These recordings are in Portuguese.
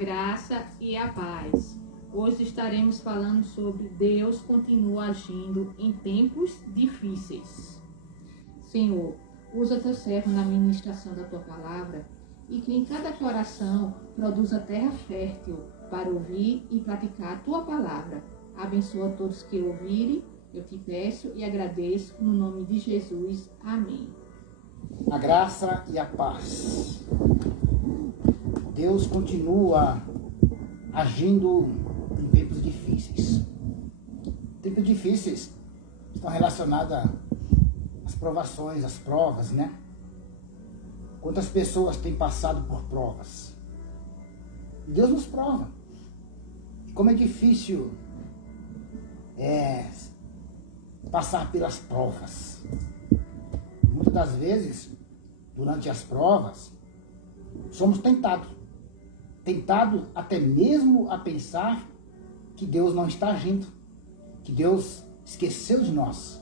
graça e a paz. Hoje estaremos falando sobre Deus continua agindo em tempos difíceis. Senhor, usa teu servo na ministração da tua palavra e que em cada coração produza terra fértil para ouvir e praticar a tua palavra. Abençoa todos que ouvirem, eu te peço e agradeço no nome de Jesus. Amém. A graça e a paz. Deus continua agindo em tempos difíceis. Tempos difíceis estão relacionados às provações, às provas, né? Quantas pessoas têm passado por provas? Deus nos prova. E como é difícil passar pelas provas. Muitas das vezes, durante as provas, somos tentados até mesmo a pensar que Deus não está agindo, que Deus esqueceu de nós.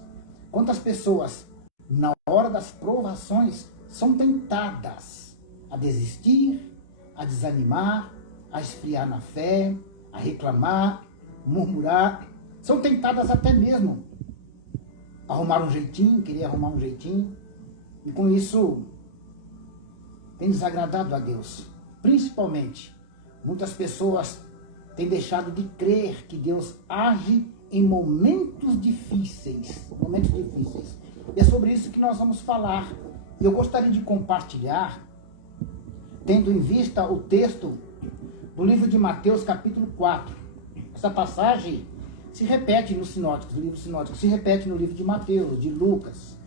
Quantas pessoas, na hora das provações, são tentadas a desistir, a desanimar, a esfriar na fé, a reclamar, murmurar. São tentadas até mesmo a querer arrumar um jeitinho. E com isso, tem desagradado a Deus. Principalmente, muitas pessoas têm deixado de crer que Deus age em momentos difíceis. E é sobre isso que nós vamos falar. E eu gostaria de compartilhar, tendo em vista o texto do livro de Mateus, capítulo 4. Essa passagem se repete nos sinóticos, no livro sinótico, se repete no livro de Mateus, de Lucas,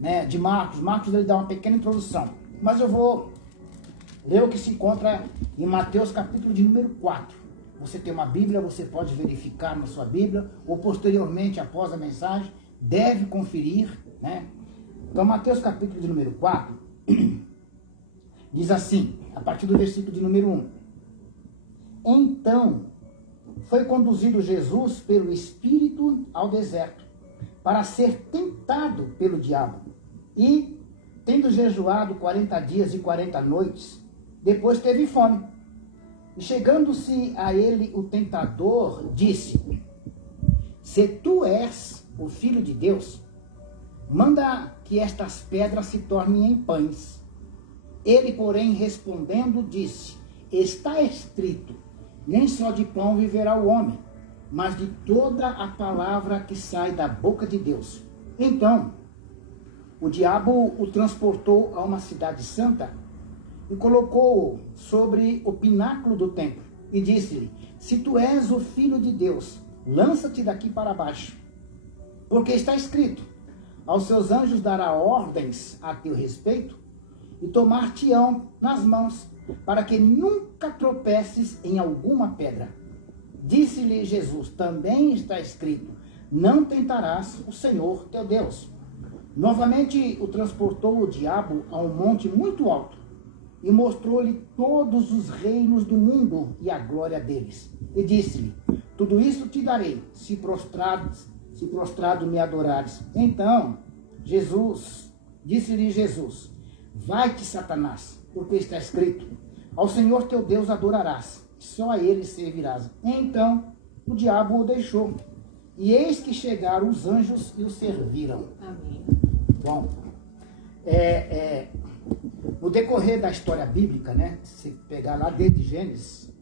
né, de Marcos. Marcos ele dá uma pequena introdução. Mas eu vou ler o que se encontra em Mateus, capítulo de número 4. Você tem uma Bíblia, você pode verificar na sua Bíblia, ou posteriormente, após a mensagem, deve conferir, né? Então, Mateus, capítulo de número 4, diz assim, a partir do versículo de número 1. Então, foi conduzido Jesus pelo Espírito ao deserto, para ser tentado pelo diabo. E, tendo jejuado 40 dias e 40 noites, depois teve fome. E chegando-se a ele o tentador, disse: Se tu és o Filho de Deus, manda que estas pedras se tornem em pães. Ele, porém, respondendo, disse: Está escrito, nem só de pão viverá o homem, mas de toda a palavra que sai da boca de Deus. Então, o diabo o transportou a uma cidade santa e colocou-o sobre o pináculo do templo e disse-lhe: Se tu és o Filho de Deus, lança-te daqui para baixo, porque está escrito: Aos seus anjos dará ordens a teu respeito e tomar-te-ão nas mãos, para que nunca tropeces em alguma pedra. Disse-lhe Jesus: Também está escrito: Não tentarás o Senhor teu Deus. Novamente o transportou o diabo a um monte muito alto e mostrou-lhe todos os reinos do mundo e a glória deles. E disse-lhe: Tudo isso te darei, se prostrado me adorares. Então disse-lhe Jesus: Vai-te, Satanás, porque está escrito: Ao Senhor teu Deus adorarás, só a ele servirás. Então o diabo o deixou. E eis que chegaram os anjos e o serviram. Amém. Bom, no decorrer da história bíblica, né, se pegar lá desde Gênesis,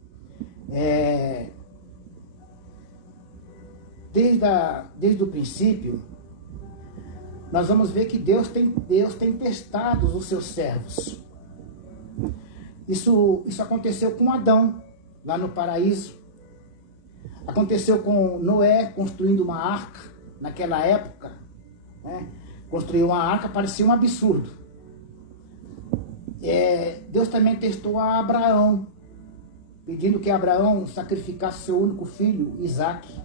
desde o princípio, nós vamos ver que Deus tem testado os seus servos. Isso aconteceu com Adão, lá no paraíso. Aconteceu com Noé, construindo uma arca, naquela época, né? Construir uma arca parecia um absurdo. Deus também testou a Abraão, pedindo que Abraão sacrificasse seu único filho, Isaque.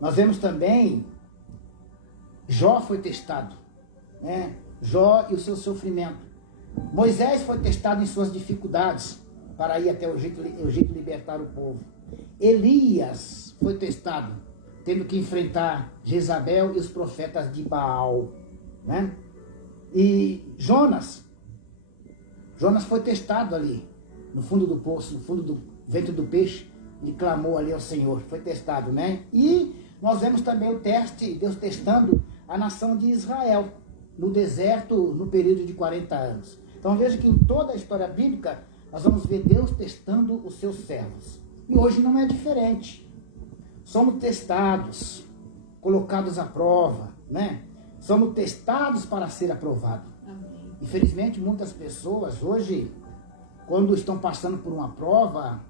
Nós vemos também, Jó foi testado, né? Jó e o seu sofrimento. Moisés foi testado em suas dificuldades para ir até o Egito libertar o povo. Elias foi testado, tendo que enfrentar Jezabel e os profetas de Baal, né? E Jonas foi testado ali, no fundo do poço, no fundo do ventre do peixe, ele clamou ali ao Senhor, foi testado, né? E nós vemos também o teste, Deus testando a nação de Israel, no deserto, no período de 40 anos. Então veja que em toda a história bíblica, nós vamos ver Deus testando os seus servos. E hoje não é diferente. Somos testados, colocados à prova, né? Somos testados para ser aprovado. Amém. Infelizmente, muitas pessoas hoje, quando estão passando por uma prova,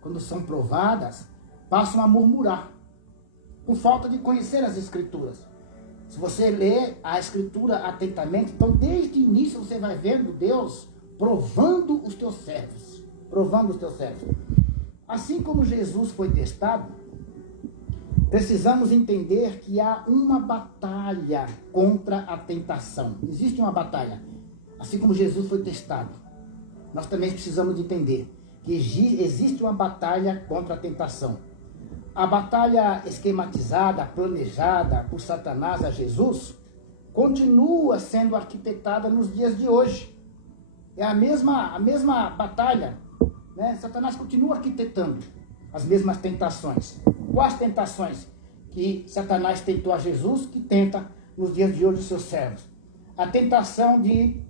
quando são provadas, passam a murmurar, por falta de conhecer as Escrituras. Se você lê a Escritura atentamente, então desde o início você vai vendo Deus provando os teus servos. Provando os teus servos. Assim como Jesus foi testado, precisamos entender que há uma batalha contra a tentação. Existe uma batalha. Assim como Jesus foi testado, nós também precisamos entender que existe uma batalha contra a tentação. A batalha esquematizada, planejada por Satanás a Jesus, continua sendo arquitetada nos dias de hoje. É a mesma batalha, né? Satanás continua arquitetando as mesmas tentações. Quais tentações que Satanás tentou a Jesus, que tenta nos dias de hoje os seus servos? A tentação de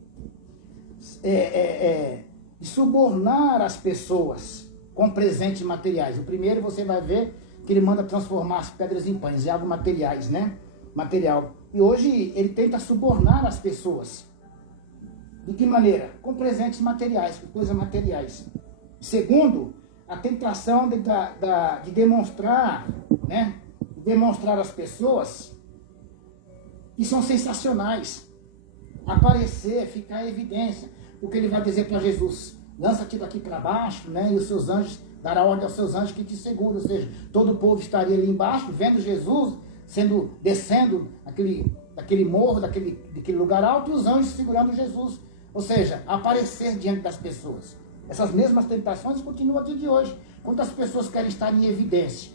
subornar as pessoas com presentes materiais. O primeiro você vai ver que ele manda transformar as pedras em pães, é algo materiais, né? Material. E hoje ele tenta subornar as pessoas. De que maneira? Com presentes materiais, com coisas materiais. Segundo, a tentação de demonstrar, né? Demonstrar às pessoas que são sensacionais. Aparecer, ficar em evidência. Porque ele vai dizer para Jesus, lança-te daqui para baixo, né? E os seus anjos, dará ordem aos seus anjos que te seguram. Ou seja, todo o povo estaria ali embaixo, vendo Jesus descendo daquele morro, daquele lugar alto, e os anjos segurando Jesus. Ou seja, aparecer diante das pessoas. Essas mesmas tentações continuam aqui de hoje. Quantas pessoas querem estar em evidência?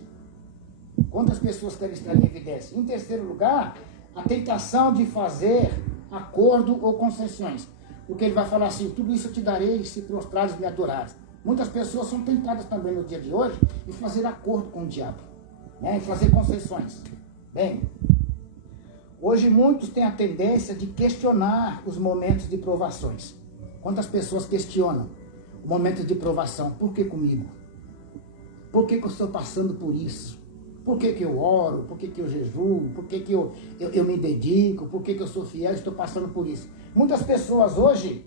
Quantas pessoas querem estar em evidência? Em terceiro lugar, a tentação de fazer acordo ou concessões. Porque ele vai falar assim, tudo isso eu te darei se prostrados me adorares. Muitas pessoas são tentadas também no dia de hoje em fazer acordo com o diabo, né? Em fazer concessões. Bem, hoje muitos têm a tendência de questionar os momentos de provações. Quantas pessoas questionam o momento de provação? Por que comigo? Por que eu estou passando por isso? Por que eu oro? Por que eu jejuo? Por que eu me dedico? Por que eu sou fiel e estou passando por isso? Muitas pessoas hoje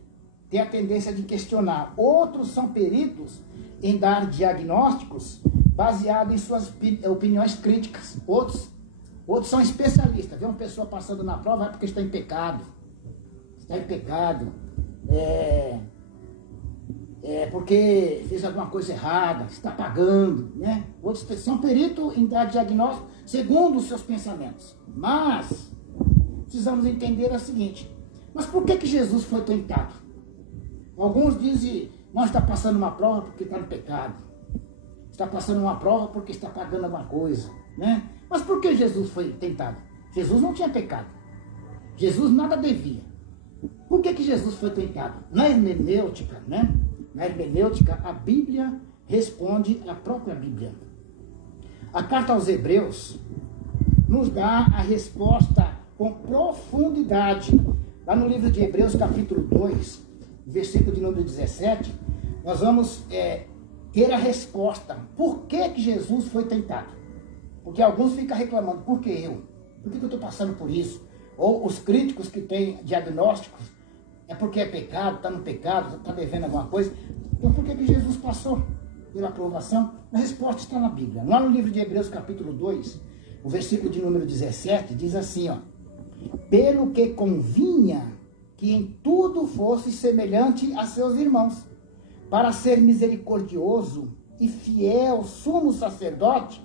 têm a tendência de questionar. Outros são peritos em dar diagnósticos baseados em suas opiniões críticas. Outros são especialistas. Vê uma pessoa passando na prova, é porque está em pecado. Está em pecado. Porque fez alguma coisa errada, está pagando, né? Outros são peritos em dar diagnóstico segundo os seus pensamentos. Mas precisamos entender o seguinte: mas por que Jesus foi tentado? Alguns dizem, não está passando uma prova porque está no pecado. Está passando uma prova porque está pagando alguma coisa, né? Mas por que Jesus foi tentado? Jesus não tinha pecado. Jesus nada devia. Por que Jesus foi tentado? Na hermenêutica, né? Na hermenêutica, a Bíblia responde à própria Bíblia. A carta aos Hebreus nos dá a resposta com profundidade. Lá no livro de Hebreus, capítulo 2, versículo de número 17, nós vamos ter a resposta. Por que Jesus foi tentado? Porque alguns ficam reclamando, por que eu? Por que eu estou passando por isso? Ou os críticos que têm diagnósticos, é porque é pecado, está no pecado, está devendo alguma coisa. Então por que Jesus passou pela aprovação? A resposta está na Bíblia. Lá no livro de Hebreus, capítulo 2, o versículo de número 17, diz assim, ó: pelo que convinha que em tudo fosse semelhante a seus irmãos, para ser misericordioso e fiel sumo sacerdote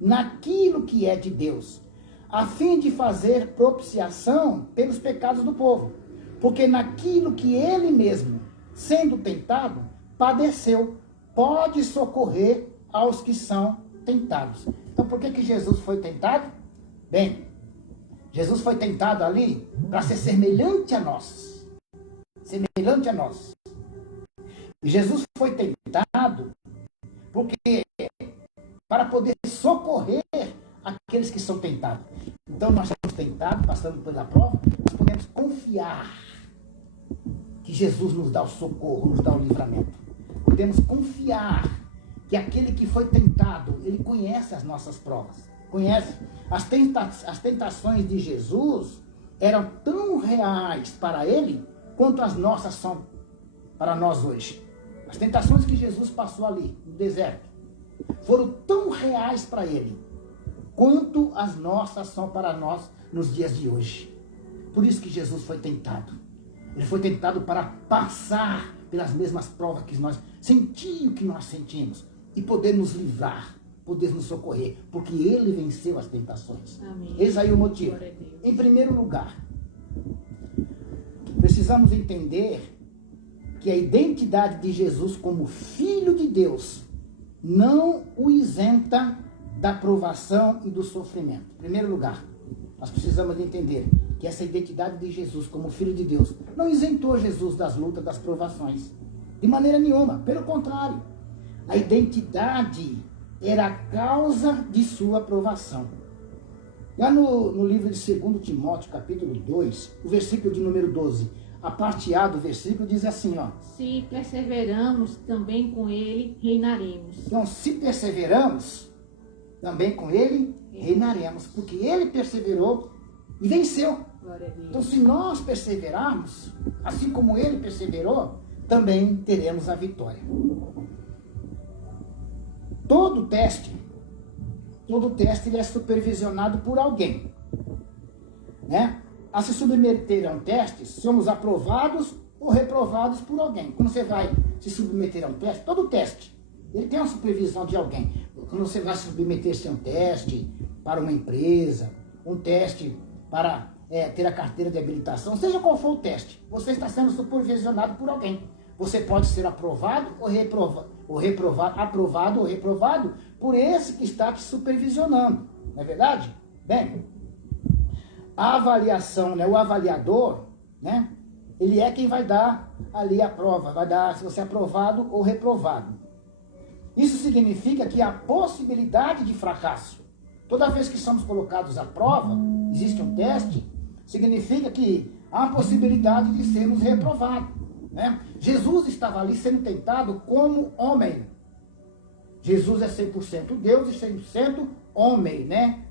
naquilo que é de Deus, a fim de fazer propiciação pelos pecados do povo. Porque naquilo que ele mesmo, sendo tentado, padeceu, pode socorrer aos que são tentados. Então por que Jesus foi tentado? Bem, Jesus foi tentado ali para ser semelhante a nós. Semelhante a nós. E Jesus foi tentado porque para poder socorrer aqueles que são tentados. Então nós somos tentados, passando pela prova, nós podemos confiar que Jesus nos dá o socorro, nos dá o livramento. Podemos confiar que aquele que foi tentado, ele conhece as nossas provas, conhece. As tentações de Jesus eram tão reais para ele quanto as nossas são para nós hoje. As tentações que Jesus passou ali no deserto foram tão reais para ele quanto as nossas são para nós nos dias de hoje. Por isso que Jesus foi tentado. Ele foi tentado para passar pelas mesmas provas que nós sentimos, o que nós sentimos, e poder nos livrar, poder nos socorrer, porque ele venceu as tentações. Amém. Esse aí é o motivo. Em primeiro lugar, precisamos entender que a identidade de Jesus como Filho de Deus não o isenta da provação e do sofrimento. Em primeiro lugar, nós precisamos entender que essa identidade de Jesus como Filho de Deus não isentou Jesus das lutas, das provações. De maneira nenhuma. Pelo contrário, a identidade era a causa de sua aprovação. Lá no livro de 2 Timóteo, capítulo 2, o versículo de número 12, a parte A do versículo diz assim, ó. Se perseveramos, também com ele reinaremos. Então, se perseveramos, também com ele reinaremos, porque ele perseverou e venceu. Glória a Deus. Então, se nós perseverarmos, assim como ele perseverou, também teremos a vitória. Todo teste ele é supervisionado por alguém, né? A se submeter a um teste, somos aprovados ou reprovados por alguém. Quando você vai se submeter a um teste, todo teste, ele tem uma supervisão de alguém. Quando você vai se submeter-se a um teste para uma empresa, um teste para ter a carteira de habilitação, seja qual for o teste, você está sendo supervisionado por alguém. Você pode ser aprovado ou reprovado por esse que está te supervisionando. Não é verdade? Bem, a avaliação, né, o avaliador, né, ele é quem vai dar ali a prova, vai dar se você é aprovado ou reprovado. Isso significa que há possibilidade de fracasso. Toda vez que somos colocados à prova, existe um teste, significa que há a possibilidade de sermos reprovados. Né? Jesus estava ali sendo tentado como homem. Jesus é 100% Deus e 100% homem, né?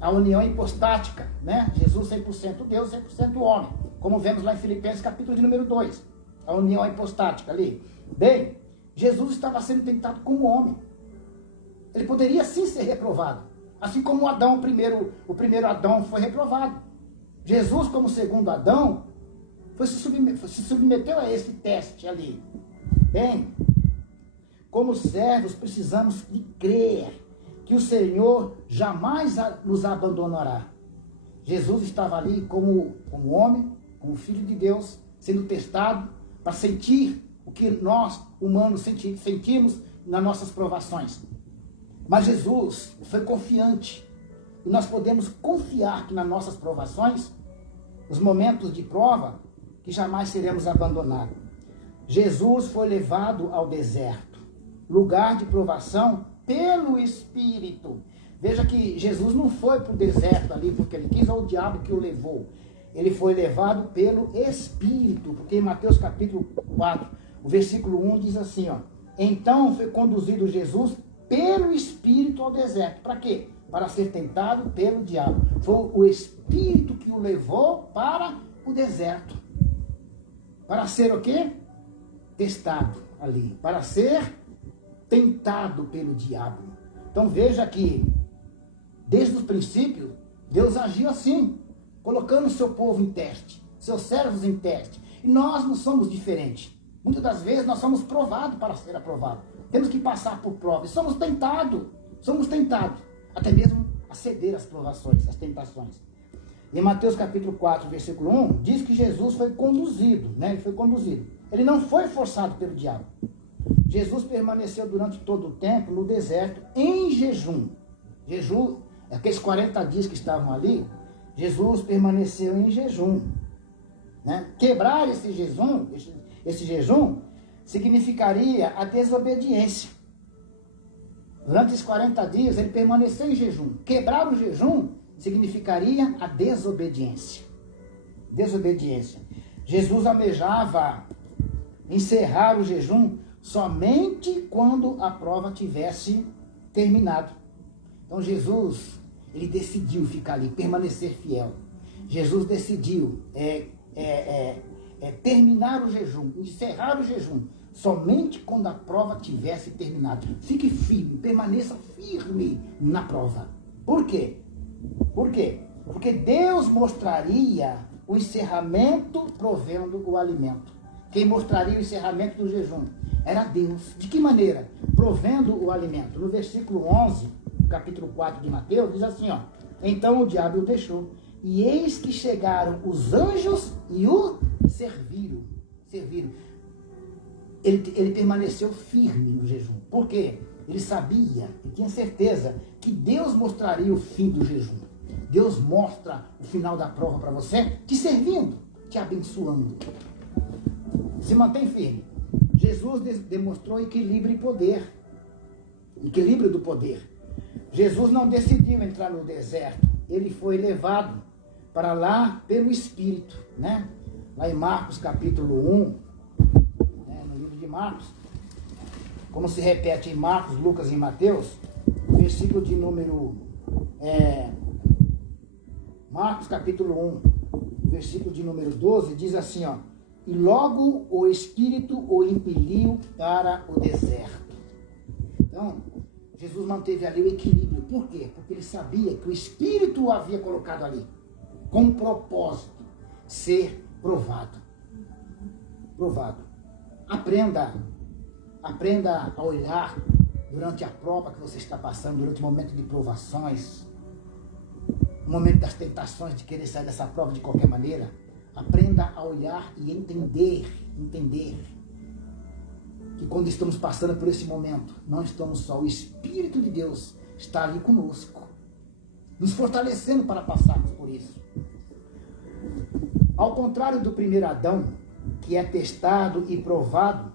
A união hipostática, né? Jesus 100% Deus e 100% homem. Como vemos lá em Filipenses capítulo de número 2. A união hipostática ali. Bem, Jesus estava sendo tentado como homem. Ele poderia sim ser reprovado. Assim como Adão, o primeiro Adão foi reprovado. Jesus, como segundo Adão, se submeteu a esse teste ali. Bem, como servos, precisamos de crer que o Senhor jamais nos abandonará. Jesus estava ali como homem, como Filho de Deus, sendo testado para sentir o que nós, humanos, sentimos nas nossas provações. Mas Jesus foi confiante. E nós podemos confiar que nas nossas provações, nos momentos de prova, que jamais seremos abandonados. Jesus foi levado ao deserto, lugar de provação pelo Espírito. Veja que Jesus não foi para o deserto ali porque ele quis, ou o diabo que o levou. Ele foi levado pelo Espírito, porque em Mateus capítulo 4, o versículo 1 diz assim, ó. Então foi conduzido Jesus pelo Espírito ao deserto. Para quê? Para ser tentado pelo diabo. Foi o Espírito que o levou para o deserto. Para ser o quê? Testado ali. Para ser tentado pelo diabo. Então veja que, desde o princípio, Deus agiu assim, colocando o seu povo em teste, seus servos em teste. E nós não somos diferentes. Muitas das vezes nós somos provados para ser aprovados. Temos que passar por provas. Somos tentados, até mesmo a ceder às provações, às tentações. Em Mateus capítulo 4, versículo 1, diz que Jesus foi conduzido, né? Ele foi conduzido. Ele não foi forçado pelo diabo. Jesus permaneceu durante todo o tempo no deserto, em jejum. Aqueles 40 dias que estavam ali, Jesus permaneceu em jejum. Né? Quebrar esse jejum significaria a desobediência. Durante os 40 dias, ele permaneceu em jejum. Quebrar o jejum significaria a desobediência. Desobediência. Jesus almejava encerrar o jejum somente quando a prova tivesse terminado. Então Jesus, ele decidiu ficar ali, permanecer fiel. Jesus decidiu terminar o jejum, encerrar o jejum, somente quando a prova tivesse terminado. Fique firme, permaneça firme na prova. Por quê? Por quê? Porque Deus mostraria o encerramento provendo o alimento. Quem mostraria o encerramento do jejum era Deus. De que maneira? Provendo o alimento. No versículo 11, capítulo 4 de Mateus, diz assim, ó: então o diabo o deixou, e eis que chegaram os anjos e o serviram. Ele permaneceu firme no jejum. Por quê? Ele sabia, ele tinha certeza que Deus mostraria o fim do jejum. Deus mostra o final da prova para você, te servindo, te abençoando. Se mantém firme. Jesus demonstrou equilíbrio e poder. Equilíbrio do poder. Jesus não decidiu entrar no deserto. Ele foi levado para lá pelo Espírito, né? Lá em Marcos capítulo 1, no livro de Marcos, como se repete em Marcos, Lucas e Mateus, versículo de número... Marcos capítulo 1, versículo de número 12, diz assim, ó: e logo o Espírito o impeliu para o deserto. Então, Jesus manteve ali o equilíbrio. Por quê? Porque ele sabia que o Espírito o havia colocado ali, com um propósito, ser provado. Provado. Aprenda a olhar durante a prova que você está passando, durante o momento de provações, no momento das tentações de querer sair dessa prova de qualquer maneira. Aprenda a olhar e entender que quando estamos passando por esse momento, não estamos só. O Espírito de Deus está ali conosco, nos fortalecendo para passarmos por isso. Ao contrário do primeiro Adão, que é testado e provado,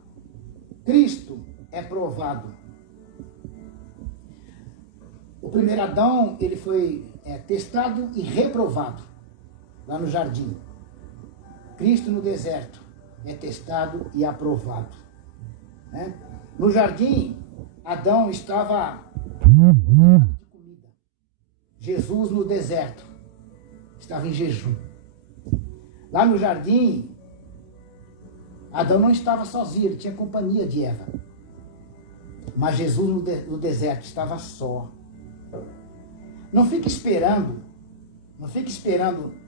Cristo é provado. O primeiro Adão, ele foi testado e reprovado lá no jardim. Cristo no deserto é testado e aprovado. Né? No jardim, Adão estava rodeado de comida. Jesus no deserto estava em jejum. Lá no jardim, Adão não estava sozinho, ele tinha companhia de Eva. Mas Jesus no deserto estava só. Não fique esperando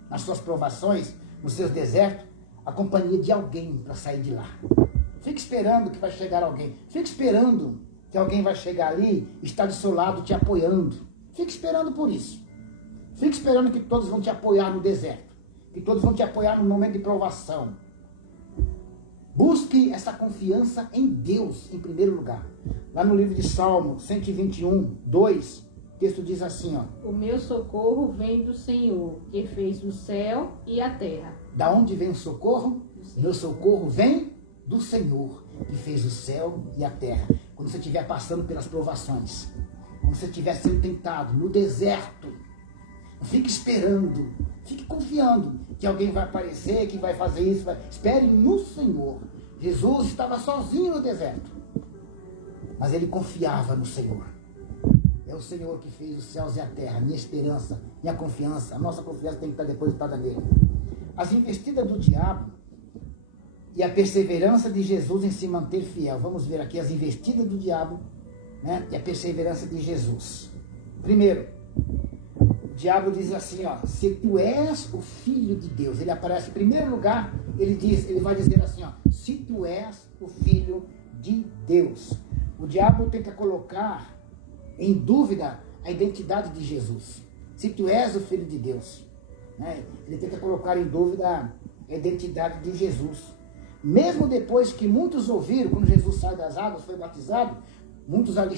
nas suas provações, nos seus desertos, a companhia de alguém para sair de lá. Fique esperando que vai chegar alguém. Fique esperando que alguém vai chegar ali e está do seu lado te apoiando. Fique esperando por isso. Fique esperando que todos vão te apoiar no deserto, que todos vão te apoiar no momento de provação. Busque essa confiança em Deus em primeiro lugar. Lá no livro de Salmo 121, 2, o texto diz assim, ó: o meu socorro vem do Senhor, que fez o céu e a terra. Da onde vem o socorro? Meu socorro vem do Senhor, que fez o céu e a terra. Quando você estiver passando pelas provações, quando você estiver sendo tentado no deserto, não fique esperando, fique confiando que alguém vai aparecer, que vai fazer isso. Espere no Senhor. Jesus estava sozinho no deserto, mas ele confiava no Senhor. É o Senhor que fez os céus e a terra. Minha esperança, minha confiança, a nossa confiança tem que estar depositada nele. As investidas do diabo e a perseverança de Jesus em se manter fiel. Vamos ver aqui as investidas do diabo, né, e a perseverança de Jesus. Primeiro, o diabo diz assim, ó: se tu és o Filho de Deus. Ele aparece em primeiro lugar, ele vai dizer assim, ó: se tu és o Filho de Deus. O diabo tenta colocar em dúvida a identidade de Jesus. Se tu és o Filho de Deus, né? Ele tenta colocar em dúvida a identidade de Jesus. Mesmo depois que muitos ouviram, quando Jesus sai das águas, foi batizado, muitos ali que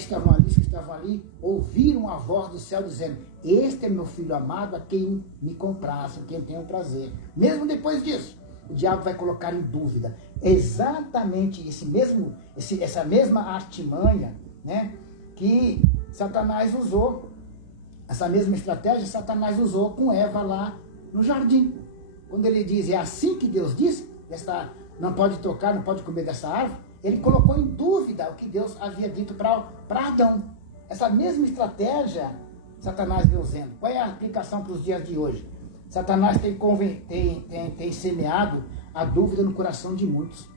estavam ali, ouviram a voz do céu dizendo: este é meu Filho amado, a quem me comprasse, a quem tenho prazer. Mesmo depois disso, o diabo vai colocar em dúvida. É exatamente essa mesma artimanha, né, que Satanás usou. Essa mesma estratégia Satanás usou com Eva lá no jardim. Quando ele diz, é assim que Deus diz, não pode tocar, não pode comer dessa árvore, ele colocou em dúvida o que Deus havia dito para Adão. Essa mesma estratégia Satanás vem usando. Qual é a aplicação para os dias de hoje? Satanás tem semeado a dúvida no coração de muitos.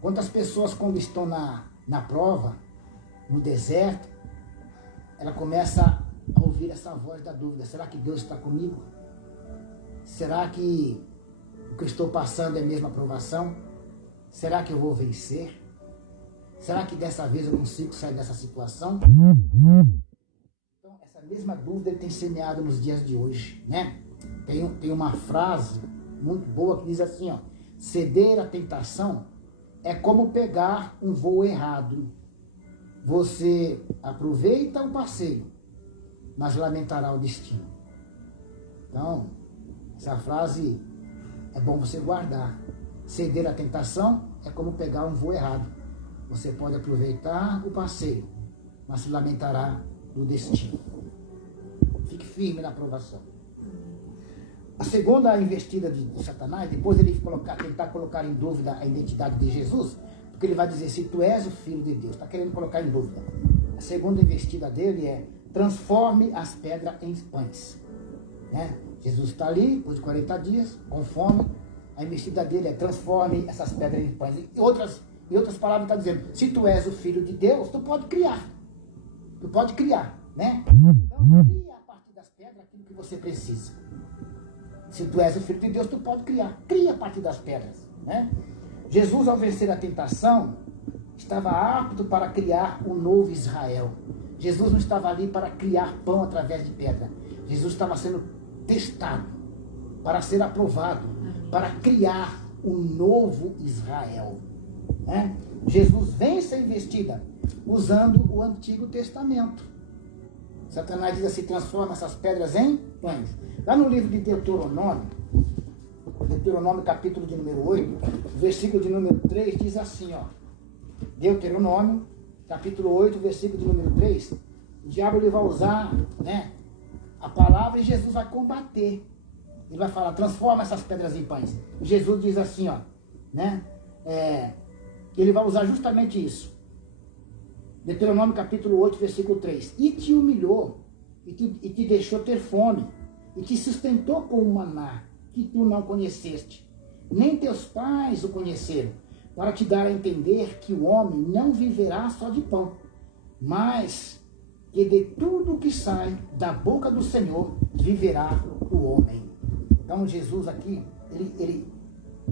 Quantas pessoas, quando estão na prova, no deserto, ela começa a ouvir essa voz da dúvida. Será que Deus está comigo? Será que o que eu estou passando é a mesma aprovação? Será que eu vou vencer? Será que dessa vez eu consigo sair dessa situação? Então, essa mesma dúvida ele tem semeado nos dias de hoje, né? Tem uma frase muito boa que diz assim, ó: ceder à tentação é como pegar um voo errado. Você aproveita o passeio, mas lamentará o destino. Então, essa frase é bom você guardar. Ceder à tentação é como pegar um voo errado. Você pode aproveitar o passeio, mas se lamentará do destino. Fique firme na aprovação. A segunda investida de Satanás, depois ele tentar colocar em dúvida a identidade de Jesus, porque ele vai dizer, se tu és o Filho de Deus, está querendo colocar em dúvida. A segunda investida dele é, transforme as pedras em pães. Né? Jesus está ali, depois de 40 dias, com fome. A investida dele é, transforme essas pedras em pães. Em outras palavras, está dizendo, se tu és o Filho de Deus, tu pode criar. Tu pode criar, né? Então, cria a partir das pedras aquilo que você precisa. Se tu és o Filho de Deus, tu pode criar. Cria a partir das pedras, né? Jesus, ao vencer a tentação, estava apto para criar um novo Israel. Jesus não estava ali para criar pão através de pedra. Jesus estava sendo testado para ser aprovado, para criar um novo Israel. Né? Jesus vence a investida usando o Antigo Testamento. Satanás diz assim, transforma essas pedras em pães. Lá no livro de Deuteronômio capítulo de número 8, versículo de número 3, diz assim, ó. Deuteronômio, capítulo 8, versículo de número 3, o diabo ele vai usar, né, a palavra e Jesus vai combater. Ele vai falar, transforma essas pedras em pães. Jesus diz assim, ó, né, ele vai usar justamente isso. Deuteronômio capítulo 8, versículo 3. E te humilhou, e te deixou ter fome, e te sustentou com o maná, que tu não conheceste, nem teus pais o conheceram, para te dar a entender que o homem não viverá só de pão, mas que de tudo que sai da boca do Senhor viverá o homem. Então Jesus aqui, ele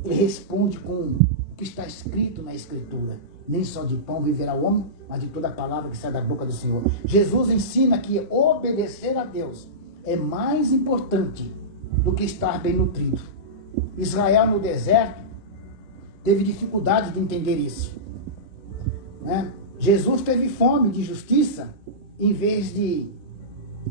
responde com o que está escrito na Escritura. Nem só de pão viverá o homem, mas de toda a palavra que sai da boca do Senhor. Jesus ensina que obedecer a Deus é mais importante do que estar bem nutrido. Israel no deserto teve dificuldade de entender isso. Né? Jesus teve fome de justiça em vez de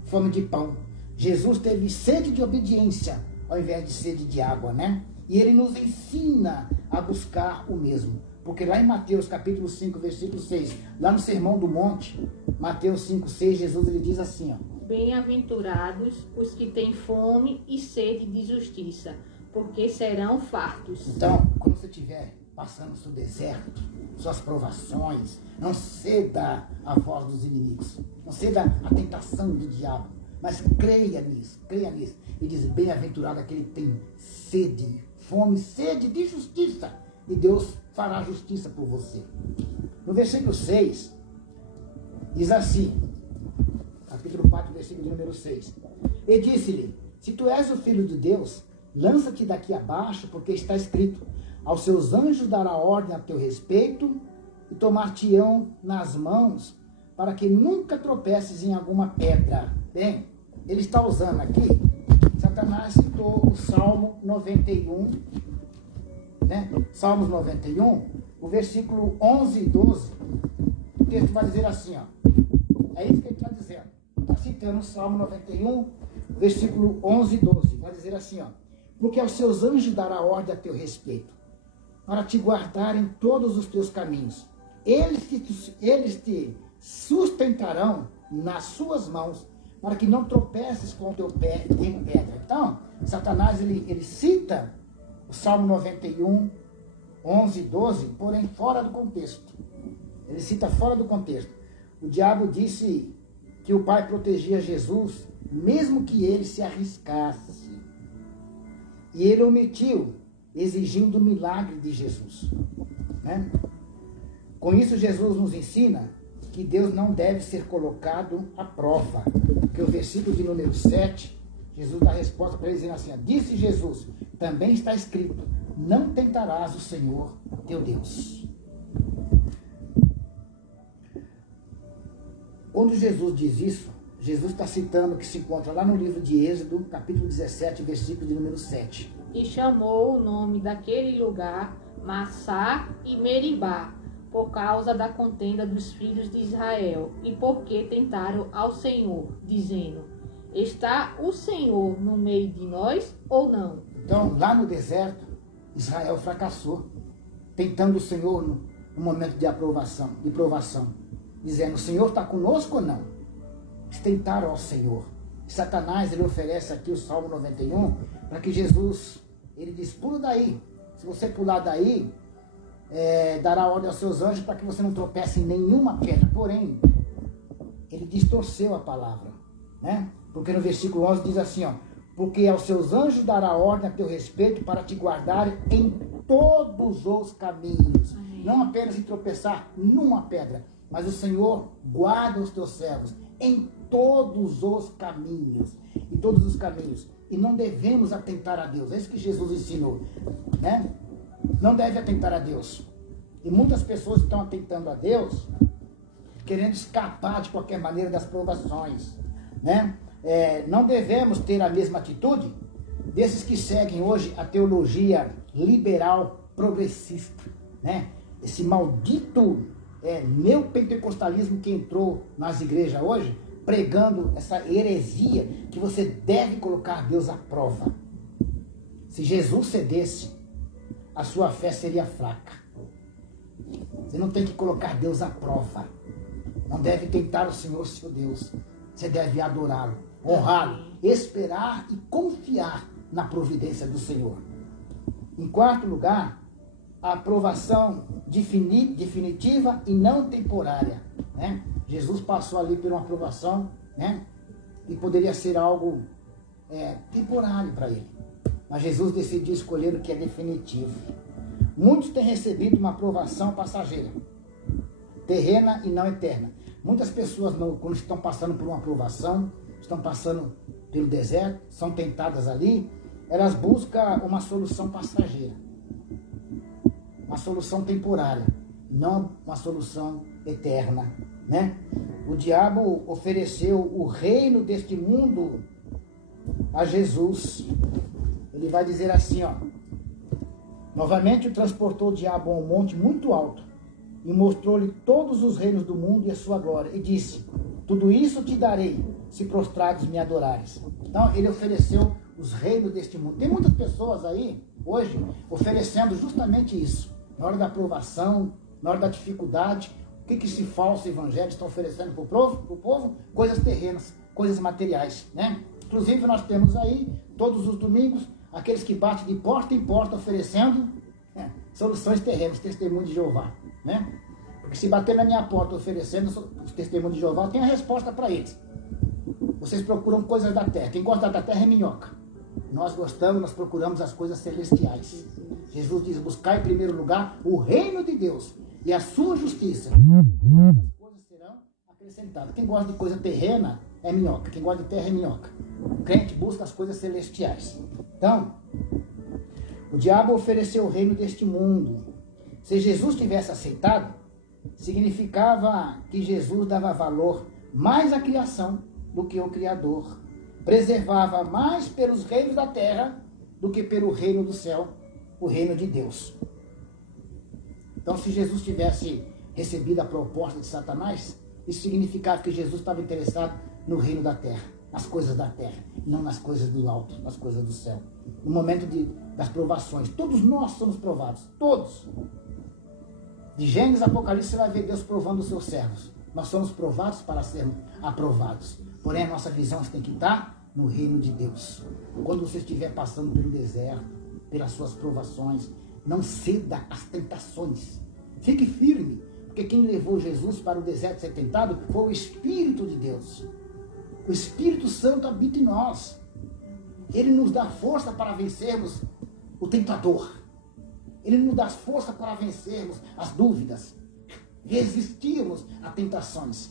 fome de pão. Jesus teve sede de obediência ao invés de sede de água, né? E ele nos ensina a buscar o mesmo. Porque lá em Mateus capítulo 5, versículo 6, lá no Sermão do Monte, Mateus 5, 6, Jesus ele diz assim, ó. Bem-aventurados os que têm fome e sede de justiça, porque serão fartos. Então, quando você estiver passando seu deserto, suas provações, não ceda à voz dos inimigos, não ceda à tentação do diabo, mas creia nisso, e diz, bem-aventurado aquele que tem sede, fome, sede de justiça, e Deus fará justiça por você. No versículo 6, diz assim, capítulo 4, versículo de número 6. E disse-lhe, se tu és o Filho de Deus, lança-te daqui abaixo, porque está escrito, aos seus anjos dará ordem a teu respeito, e tomar-te-ão nas mãos, para que nunca tropeces em alguma pedra. Bem, ele está usando aqui, Satanás citou o Salmo 91, né? Salmos 91, o versículo 11 e 12, o texto vai dizer assim, ó, é isso que ele está dizendo, está citando o Salmo 91, versículo 11 e 12, vai dizer assim, ó, porque aos seus anjos dará ordem a teu respeito, para te guardarem todos os teus caminhos. Eles te sustentarão nas suas mãos, para que não tropeces com o teu pé em pedra. Então, Satanás, ele cita o Salmo 91, 11 e 12, porém fora do contexto. Ele cita fora do contexto. O diabo disse que o Pai protegia Jesus, mesmo que ele se arriscasse. E ele omitiu, exigindo o milagre de Jesus. Né? Com isso, Jesus nos ensina que Deus não deve ser colocado à prova. Porque o versículo de número 7, Jesus dá a resposta para ele dizendo assim: disse Jesus, também está escrito, não tentarás o Senhor teu Deus. Quando Jesus diz isso, Jesus está citando o que se encontra lá no livro de Êxodo, capítulo 17, versículo de número 7. E chamou o nome daquele lugar Massá e Meribá, por causa da contenda dos filhos de Israel, e porque tentaram ao Senhor, dizendo: está o Senhor no meio de nós ou não? Então, lá no deserto, Israel fracassou, tentando o Senhor no momento de provação, dizendo: o Senhor está conosco ou não? Eles tentaram ao Senhor. Satanás, ele oferece aqui o Salmo 91, para que Jesus, ele diz: pula daí. Se você pular daí, dará ordem aos seus anjos para que você não tropece em nenhuma pedra. Porém, ele distorceu a palavra, né? Porque no versículo 11 diz assim, ó: porque aos seus anjos dará ordem a teu respeito para te guardar em todos os caminhos. Amém. Não apenas em tropeçar numa pedra, mas o Senhor guarda os teus servos em todos os caminhos. Em todos os caminhos. E não devemos atentar a Deus. É isso que Jesus ensinou, né? Não deve atentar a Deus. E muitas pessoas estão atentando a Deus, querendo escapar de qualquer maneira das provações, né? Não devemos ter a mesma atitude desses que seguem hoje a teologia liberal progressista, né? Esse maldito neopentecostalismo que entrou nas igrejas hoje, pregando essa heresia que você deve colocar Deus à prova. Se Jesus cedesse, a sua fé seria fraca. Você não tem que colocar Deus à prova. Não deve tentar o Senhor, seu Deus. Você deve adorá-lo, honrá-lo, esperar e confiar na providência do Senhor. Em quarto lugar, a aprovação definitiva e não temporária, né? Jesus passou ali por uma aprovação, né? E poderia ser algo temporário para ele. Mas Jesus decidiu escolher o que é definitivo. Muitos têm recebido uma aprovação passageira, terrena e não eterna. Muitas pessoas, quando estão passando por uma aprovação, estão passando pelo deserto, são tentadas ali, elas buscam uma solução passageira, uma solução temporária, não uma solução eterna, né? O diabo ofereceu o reino deste mundo a Jesus. Ele vai dizer assim, ó: novamente o transportou o diabo a um monte muito alto e mostrou-lhe todos os reinos do mundo e a sua glória, e disse: tudo isso te darei, se prostrados me adorares. Então ele ofereceu os reinos deste mundo. Tem muitas pessoas aí, hoje, oferecendo justamente isso. Na hora da aprovação, na hora da dificuldade, o que esse falso evangelho está oferecendo para o povo? Coisas terrenas, coisas materiais, né? Inclusive nós temos aí, todos os domingos, aqueles que batem de porta em porta oferecendo soluções terrenas, testemunho de Jeová, né? Porque se bater na minha porta oferecendo os testemunhos de Jeová, eu tenho a resposta para eles. Vocês procuram coisas da terra. Quem gosta da terra é minhoca. Nós gostamos, nós procuramos as coisas celestiais. Jesus diz: buscar em primeiro lugar o reino de Deus e a sua justiça. Essas coisas serão acrescentadas. Quem gosta de coisa terrena é minhoca. Quem gosta de terra é minhoca. O crente busca as coisas celestiais. Então, o diabo ofereceu o reino deste mundo. Se Jesus tivesse aceitado, significava que Jesus dava valor mais à criação do que o Criador. Preservava mais pelos reinos da terra do que pelo reino do céu, o reino de Deus. Então, se Jesus tivesse recebido a proposta de Satanás, isso significava que Jesus estava interessado no reino da terra. nas coisas da terra, não nas coisas do alto, nas coisas do céu. No momento das provações, todos nós somos provados, todos. De Gênesis a Apocalipse, você vai ver Deus provando os seus servos. Nós somos provados para sermos aprovados. Porém, a nossa visão tem que estar no reino de Deus. Quando você estiver passando pelo deserto, pelas suas provações, não ceda às tentações. Fique firme, porque quem levou Jesus para o deserto ser tentado foi o Espírito de Deus. O Espírito Santo habita em nós. Ele nos dá força para vencermos o tentador. Ele nos dá força para vencermos as dúvidas, resistirmos a tentações,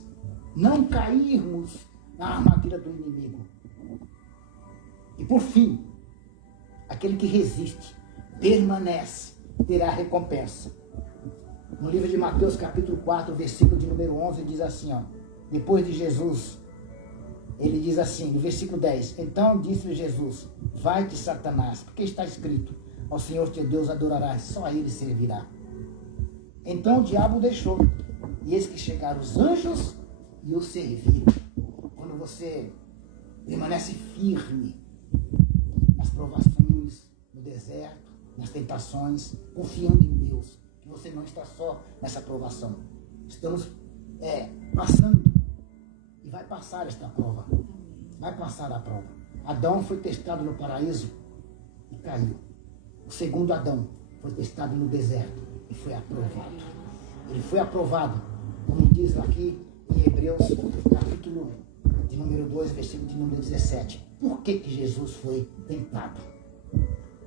não cairmos na armadilha do inimigo. E por fim, aquele que resiste, permanece, terá recompensa. No livro de Mateus, capítulo 4, versículo de número 11, diz assim, ó, depois de Jesus, ele diz assim, no versículo 10, então disse Jesus, vai-te, Satanás, porque está escrito, ao Senhor teu Deus adorarás, só a ele servirá. Então o diabo o deixou, e eis que chegaram os anjos e o serviram. Quando você permanece firme nas provações, no deserto, nas tentações, confiando em Deus, que você não está só nessa provação. Estamos passando, e vai passar esta prova. Vai passar a prova. Adão foi testado no paraíso e caiu. O segundo Adão foi testado no deserto e foi aprovado. Ele foi aprovado, como diz aqui em Hebreus, capítulo de número 2, versículo de número 17. Por que Jesus foi tentado?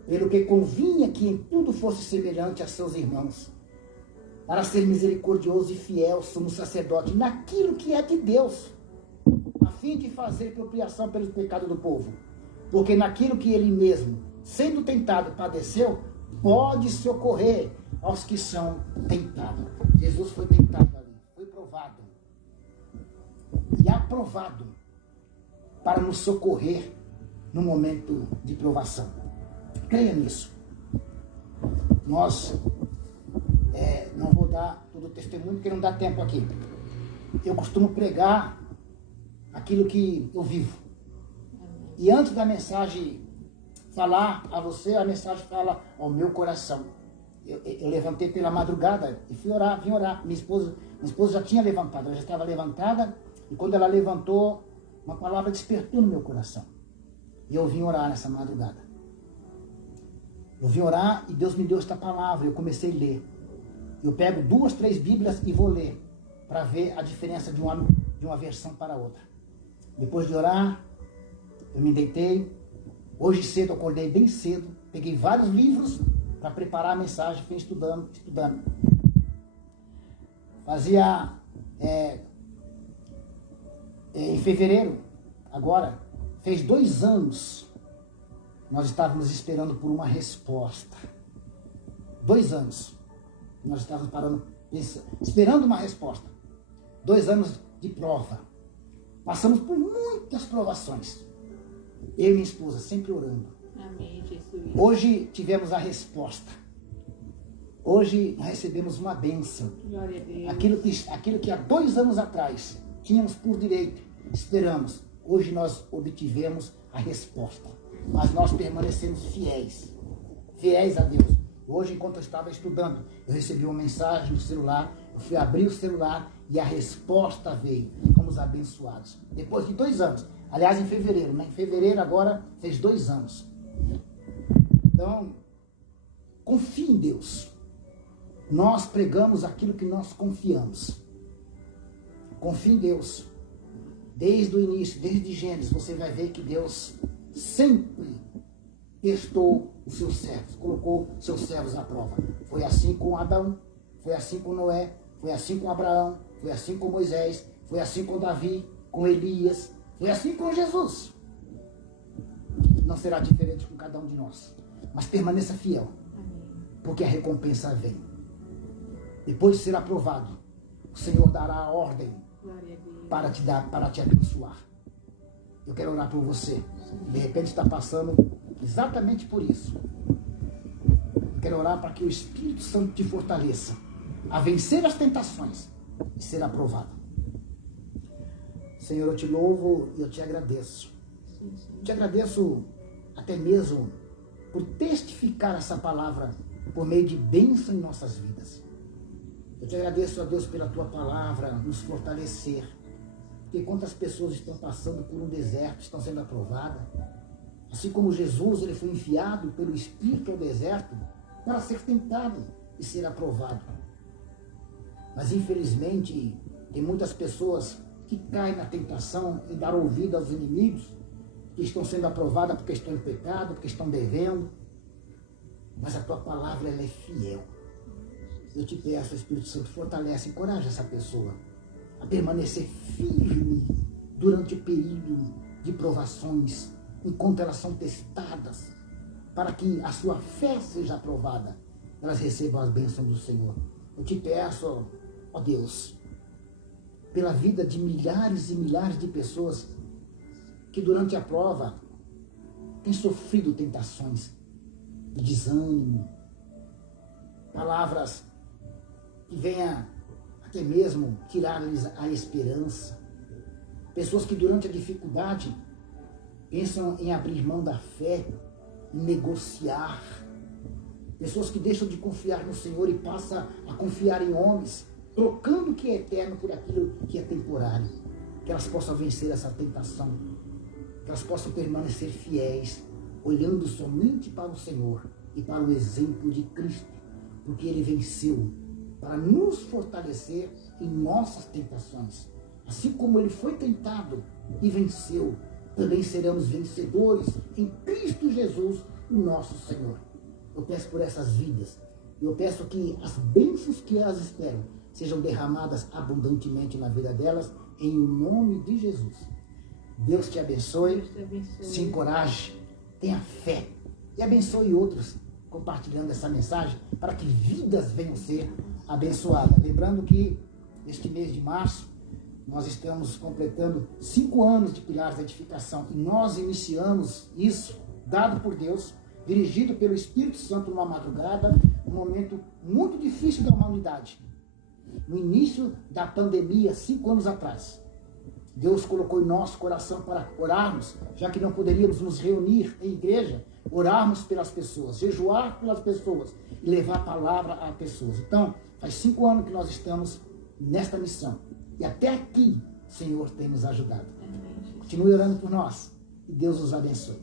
Pelo que convinha que em tudo fosse semelhante a seus irmãos, para ser misericordioso e fiel, sumo sacerdote, naquilo que é de Deus, a fim de fazer propriação pelos pecados do povo. Porque naquilo que ele mesmo, sendo tentado, padeceu, pode socorrer aos que são tentados. Jesus foi tentado ali, foi provado e aprovado para nos socorrer no momento de provação. Creia nisso. Nós não vou dar todo o testemunho porque não dá tempo aqui. Eu costumo pregar aquilo que eu vivo. E antes da mensagem falar a você, a mensagem fala ao meu coração. Eu levantei pela madrugada e vim orar. Minha esposa já tinha levantado, ela já estava levantada, e quando ela levantou, uma palavra despertou no meu coração. E eu vim orar nessa madrugada. Eu vim orar e Deus me deu esta palavra, eu comecei a ler. Eu pego 2, 3 Bíblias e vou ler, para ver a diferença de uma versão para outra. Depois de orar, eu me deitei. Hoje cedo, eu acordei bem cedo, peguei vários livros para preparar a mensagem, fui estudando. Fazia, em fevereiro, agora, fez 2 anos, nós estávamos esperando por uma resposta. 2 anos, nós estávamos esperando uma resposta. 2 anos de prova. Passamos por muitas provações. Eu e minha esposa sempre orando. Amém, Jesus. Hoje tivemos a resposta. Hoje recebemos uma bênção. Glória a Deus. Aquilo que há 2 anos atrás tínhamos por direito, esperamos. Hoje nós obtivemos a resposta. Mas nós permanecemos fiéis. Fiéis a Deus. Hoje, enquanto eu estava estudando, eu recebi uma mensagem no celular. Eu fui abrir o celular e a resposta veio. Fomos abençoados. Depois de 2 anos. Aliás, em fevereiro, né? Em fevereiro agora fez 2 anos. Então, confie em Deus. Nós pregamos aquilo que nós confiamos. Confie em Deus. Desde o início, desde Gênesis, você vai ver que Deus sempre testou os seus servos, colocou seus servos à prova. Foi assim com Adão, foi assim com Noé, foi assim com Abraão, foi assim com Moisés, foi assim com Davi, com Elias, foi assim com Jesus. Não será diferente com cada um de nós. Mas permaneça fiel, porque a recompensa vem. Depois de ser aprovado, o Senhor dará a ordem para te abençoar. Eu quero orar por você. De repente está passando exatamente por isso. Eu quero orar para que o Espírito Santo te fortaleça a vencer as tentações e ser aprovado. Senhor, eu te louvo e eu te agradeço. Sim, sim. Te agradeço até mesmo por testificar essa palavra por meio de bênção em nossas vidas. Eu te agradeço, ó Deus, pela tua palavra nos fortalecer. Porque quantas pessoas estão passando por um deserto, estão sendo aprovadas. Assim como Jesus, ele foi enviado pelo Espírito ao deserto para ser tentado e ser aprovado. Mas infelizmente, tem muitas pessoas que caem na tentação em dar ouvido aos inimigos, que estão sendo aprovadas porque estão em pecado, porque estão devendo. Mas a tua palavra, ela é fiel. Eu te peço, Espírito Santo, fortalece, encoraja essa pessoa a permanecer firme durante o período de provações, enquanto elas são testadas, para que a sua fé seja aprovada, elas recebam as bênçãos do Senhor. Eu te peço, ó Deus, pela vida de milhares e milhares de pessoas que durante a prova têm sofrido tentações de desânimo, palavras que venham até mesmo tirar-lhes a esperança. Pessoas que durante a dificuldade pensam em abrir mão da fé, em negociar. Pessoas que deixam de confiar no Senhor e passam a confiar em homens, trocando o que é eterno por aquilo que é temporário. Que elas possam vencer essa tentação, que elas possam permanecer fiéis, olhando somente para o Senhor e para o exemplo de Cristo, porque Ele venceu para nos fortalecer em nossas tentações. Assim como Ele foi tentado e venceu, também seremos vencedores em Cristo Jesus, o nosso Senhor. Eu peço por essas vidas, eu peço que as bênçãos que elas esperam sejam derramadas abundantemente na vida delas, em nome de Jesus. Deus te abençoe, Deus te abençoe. Se encoraje, tenha fé e abençoe outros compartilhando essa mensagem para que vidas venham ser abençoadas. Lembrando que neste mês de março nós estamos completando 5 anos de Pilares da Edificação e nós iniciamos isso, dado por Deus, dirigido pelo Espírito Santo numa madrugada, num momento muito difícil da humanidade. No início da pandemia, 5 anos atrás, Deus colocou em nosso coração para orarmos, já que não poderíamos nos reunir em igreja, orarmos pelas pessoas, jejuar pelas pessoas e levar a palavra a pessoas. Então, faz 5 anos que nós estamos nesta missão. E até aqui, Senhor, tem nos ajudado. Continue orando por nós e Deus nos abençoe.